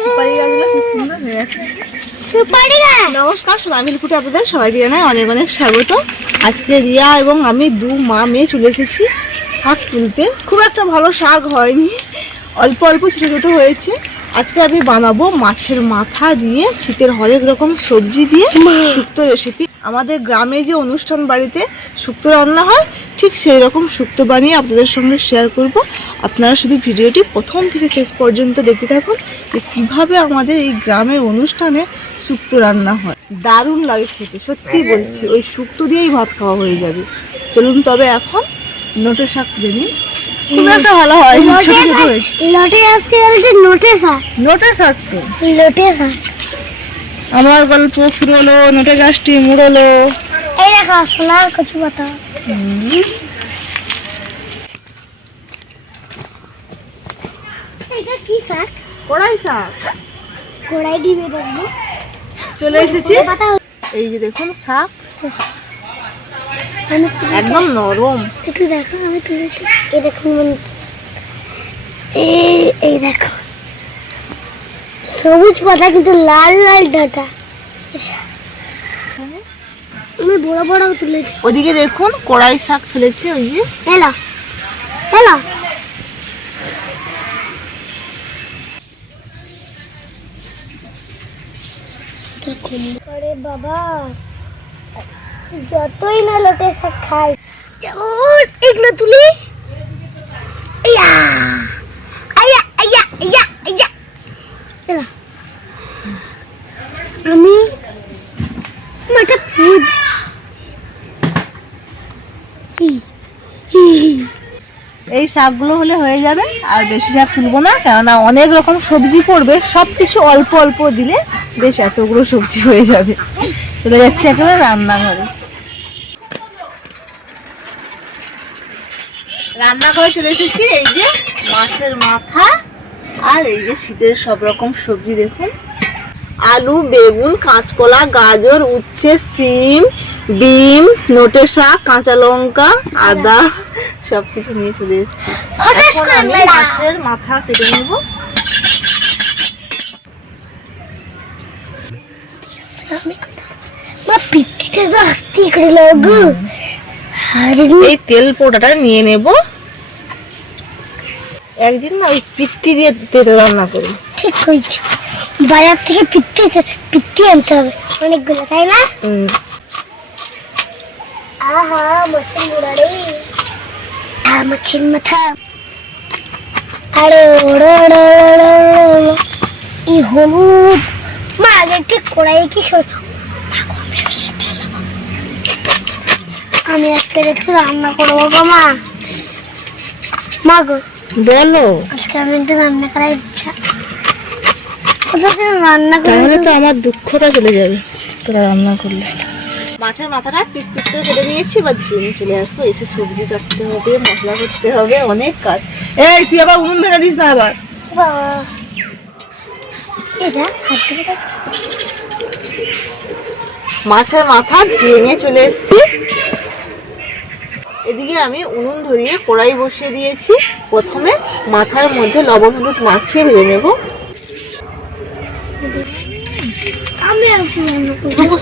সুপারি গাছগুলো গাছ নমস্কার সোনামিল কুটে আপনাদের সবাইকে জানাই অনেক অনেক স্বাগত। আজকে রিয়া এবং আমি দু মা মেয়ে চলে এসেছি শাক তুলতে। খুব একটা ভালো শাক হয়নি। অল্প অল্প ছোটো ছোটো হয়েছে। আজকে আমি বানাবো মাছের মাথা দিয়ে শীতের হরেক রকম সবজি দিয়ে শুক্তো রেসিপি আমাদের গ্রামে যে অনুষ্ঠান বাড়িতে শুক্তো রান্না হয় ঠিক সেই রকম শুক্তো বানিয়ে আপনাদের সঙ্গে শেয়ার করব। আপনারা শুধু ভিডিওটি প্রথম থেকে শেষ পর্যন্ত দেখতে থাকুন যে কীভাবে আমাদের এই গ্রামের অনুষ্ঠানে শুক্তো রান্না হয়। দারুণ লাগে খেতে সত্যি বলছি ওই শুক্তো দিয়েই ভাত খাওয়া হয়ে যাবে। চলুন তবে এখন নোটে শাক তুলে খুব একটা ভালো হয়। ছোট ছোট হয়েছে। লটে আজকে বলছে নোটে শাক নোটে শাক তো লোটে শাক আমার গল্প ফুরোলো নোটে গাছটি মুড়লো। এই দেখো সোনার কচু পাতা। এটা কি শাক? কড়াই শাক। কড়াই দিবে দেখব। চলে এসেছি। এই যে দেখুন শাক। তুলে- একদম নরম। একটু দেখো আমি তুলে এই দেখুন মানে এই এই দেখো। সবুজ পাতা কিন্তু লাল লাল ডাটা। আমি বড় বড় তুলেছি। ওদিকে দেখুন কড়াই শাক ফেলেছে ওই যে। এলা এলা। বাবা? যতই না লোটে শাক খাই। যেমন এগুলো তুলি। আয়া আয়া আয়া আয়া আয়া। আমি মাটা ফুড এই শাকগুলো হলে হয়ে যাবে আর বেশি শাক তুলবো না কেননা অনেক রকম সবজি পড়বে সব কিছু অল্প অল্প দিলে বেশ এতগুলো সবজি হয়ে যাবে। চলে যাচ্ছি একেবারে রান্নাঘরে। রান্নাঘরে চলে এসেছি এই যে মাছের মাথা আর এই যে শীতের সব রকম সবজি দেখুন। আলু বেগুন কাঁচকলা গাজর উচ্ছে সিম বিনস নোটে শাক কাঁচা লঙ্কা আদা সব কিছু নিয়ে চলে এসেছি। এখন আমি মাছের মাথা কেটে নেব। মা এই তেল পোড়াটা নিয়ে নেব। একদিন না ওই পিত্তি দিয়ে তেল রান্না করি ঠিক হয়েছে বাজার থেকে পিত্তি পিত্তি আনতে হবে অনেকগুলো তাই না? আহা মাছের মুড়া রে। মাছের মাথা। আরে। এই হলুদ। মা আগে ঠিক কড়াই কি সর- মা আমি আজকে একটু রান্না করব গো মা। মা গো বলো। আজকে আমি একটু রান্না করার ইচ্ছা। রান্না করে তাহলে তো আমার দুঃখটা চলে যাবে। তোরা রান্না করলে। মাছের মাথাটা পিস পিস করে কেটে নিয়েছি বা ধুয়ে নিয়ে চলে আসব। এসে সবজি কাটতে হবে মশলা করতে হবে অনেক কাজ। এই তুই আবার উনুন ভেঙে দিস না আবার। বাবা। মাছের মাথা ধুয়ে নিয়ে চলে এসেছি। এদিকে আমি উনুন ধরিয়ে কড়াই বসিয়ে দিয়েছি। প্রথমে মাথার মধ্যে লবণ হলুদ মাখিয়ে ভেজে নেব।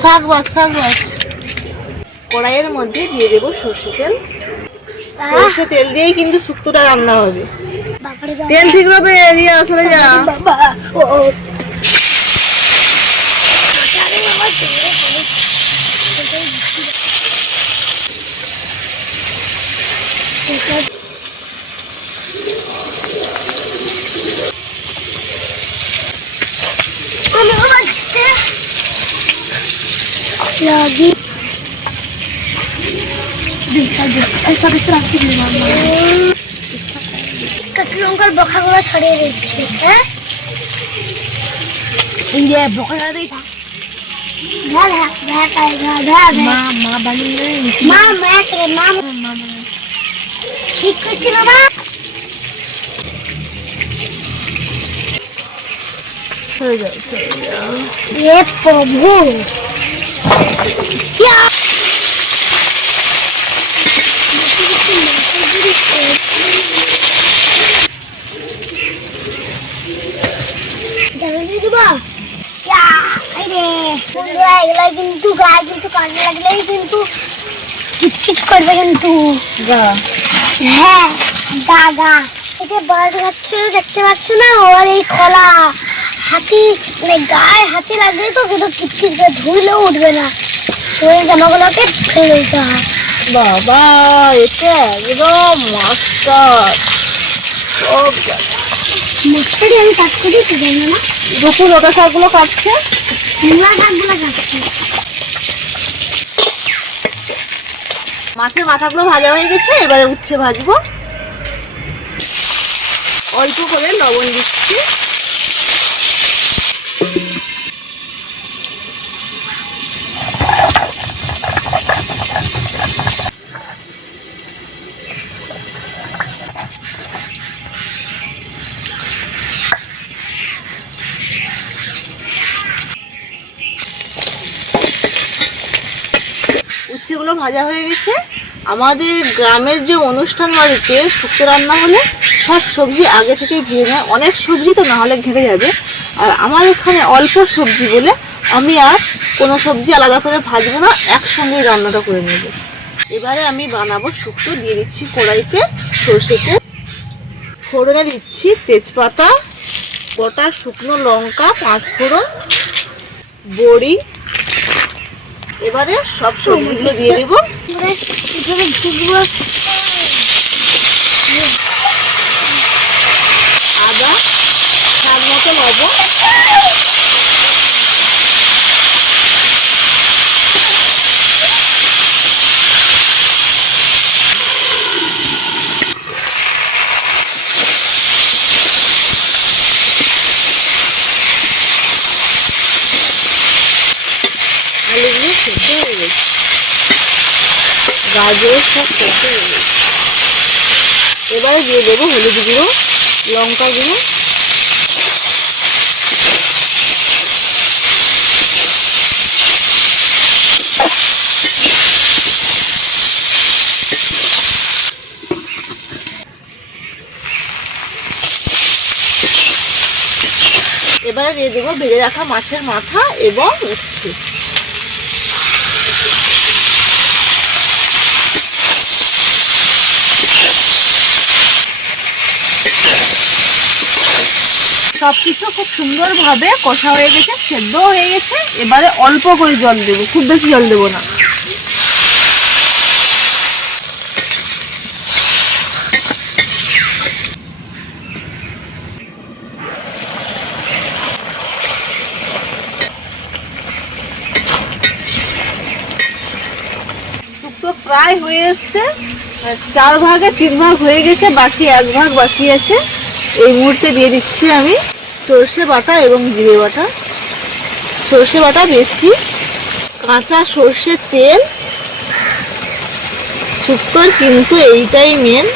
শাক বাজ শাক বাজ কড়াইয়ের মধ্যে দিয়ে দেবো সর্ষে তেল। সর্ষে তেল দিয়েই কিন্তু শুক্তোটা রান্না হবে। তেল ঠিক হবে দিয়ে আসলে যা বাবা ও ও। আরে বাবা, তেলে খাই। এটাই লাগি কাঁচা লঙ্কার বখাগুলো ছড়িয়ে দিচ্ছি হ্যাঁ। মা মা বানিয়ে মা মা মা ঠিক করছি বাবা। এ প্রভু। এগুলো কিন্তু গায়ে কিন্তু কাজে লাগলেই কিন্তু কিটকিট করবে কিন্তু। হ্যাঁ দাদা যে বাস খাচ্ছে দেখতে পাচ্ছ না? ওর এই খোলা হাতি মানে গায়ে হাতি লাগলে তো কিন্তু কিটকিট করে ধুইলেও উঠবে না। তো এই জামাগুলোকে ফেলে দিতে হয়। বাবা এটা একদম মাস্টার। সব মুখটাই আমি কাজ করি তো জানো না? দুপুর ওটা শাকগুলো কাটছে? মূলা শাকগুলো কাটছি। মাছের মাথাগুলো ভাজা হয়ে গেছে এবারে উচ্ছে ভাজবো। অল্প করে লবণ দিচ্ছি। উচ্ছেগুলো ভাজা হয়ে গেছে। আমাদের গ্রামের যে অনুষ্ঠান বাড়িতে শুক্তো রান্না হলে সব সবজি আগে থেকেই ভেজে নেয়। অনেক সবজি তো না হলে যাবে। আর আমার এখানে অল্প সবজি বলে আমি আর কোনো সবজি আলাদা করে ভাজবো না, একসঙ্গেই রান্নাটা করে নেব। এবারে আমি বানাবো শুক্তো, দিয়ে দিচ্ছি কড়াইতে সর্ষে তেল, ফোড়নে দিচ্ছি তেজপাতা, গোটা শুকনো লঙ্কা পাঁচ ফোড়ন বড়ি এবারে সব সবজিগুলো দিয়ে দেবো। এখানে ঢুকবো আদা স্বাদ মতো লবণ আলুগুলো সেদ্ধ হয়ে গেছে গাজর সব হয়ে গেছে এবারে দিয়ে দেবো হলুদ গুঁড়ো, লঙ্কা গুঁড়ো। এবারে দিয়ে দেবো ভেজে রাখা মাছের মাথা এবং উচ্ছে। সবকিছু খুব সুন্দরভাবে কষা হয়ে গেছে সেদ্ধ হয়ে গেছে। এবারে অল্প করে জল দেবো, খুব বেশি জল দেবো না। শুক্তো প্রায় হয়ে এসছে। চার ভাগে তিন ভাগ হয়ে গেছে, বাকি এক ভাগ বাকি আছে। এই মুহূর্তে দিয়ে দিচ্ছি আমি। সর্ষে বাটা এবং জিরে বাটা। সর্ষে বাটা বেশি, কাঁচা সর্ষের তেল, শুক্তোর কিন্তু এইটাই মেন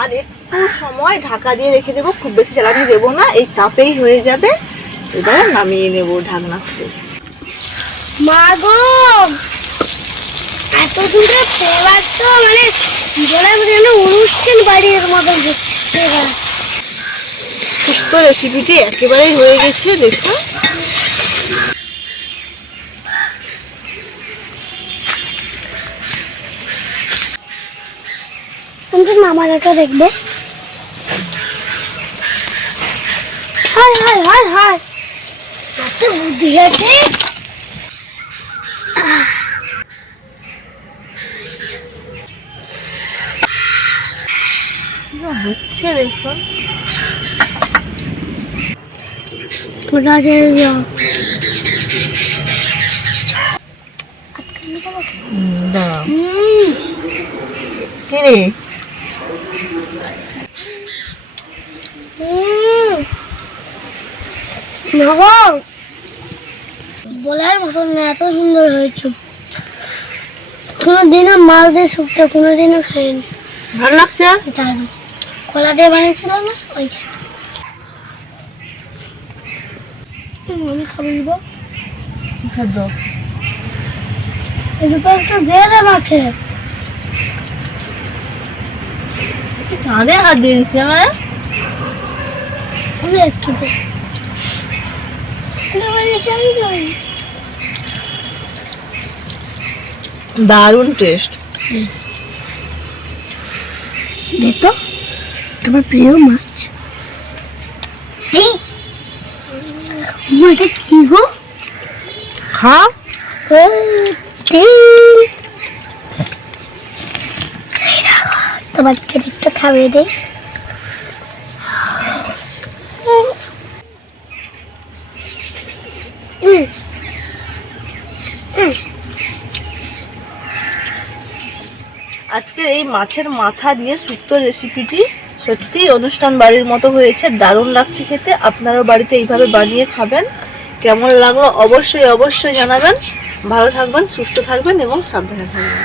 আর একটু সময় ঢাকা দিয়ে রেখে দেবো, খুব বেশি জ্বালানি দেবো না, এই তাপেই হয়ে যাবে। এবারে নামিয়ে নেব ঢাকনা খুলে। মা গো! এত সুন্দর ফ্লেভার তো মানে বলে যেন অনুষ্ঠান বাড়ির মতন শুক্তো রেসিপিটি একেবারেই হয়ে গেছে দেখুন। কিন্তু নামানোটা দেখবে। হায় হায় হায় হায়। এত বুদ্ধি আছে কি না হচ্ছে দেখুন। বলার মতন এত সুন্দর হয়েছে। কোনোদিনও মাছ দিয়ে শুকতে কোনোদিনও খাইনি। ভালো লাগছে? জানো কলা দিয়ে বানিয়েছিল না? ওই আমি খাব খাদ্য এদিকে একটা দিয়ে দে মাকে। কাঁধে হাত দিয়ে দিচ্ছি আমার আমি একটু দে। দারুণ টেস্ট দে তোমার প্রিয় মাছ। এটা কি গো? খা তোমার একটু খাবে দে। আজকে এই মাছের মাথা দিয়ে শুক্তো রেসিপিটি সত্যি অনুষ্ঠান বাড়ির মতো হয়েছে, দারুণ লাগছে খেতে। আপনারাও বাড়িতে এইভাবে বানিয়ে খাবেন। কেমন লাগল অবশ্যই অবশ্যই জানাবেন। ভালো থাকবেন, সুস্থ থাকবেন এবং সাবধানে থাকবেন।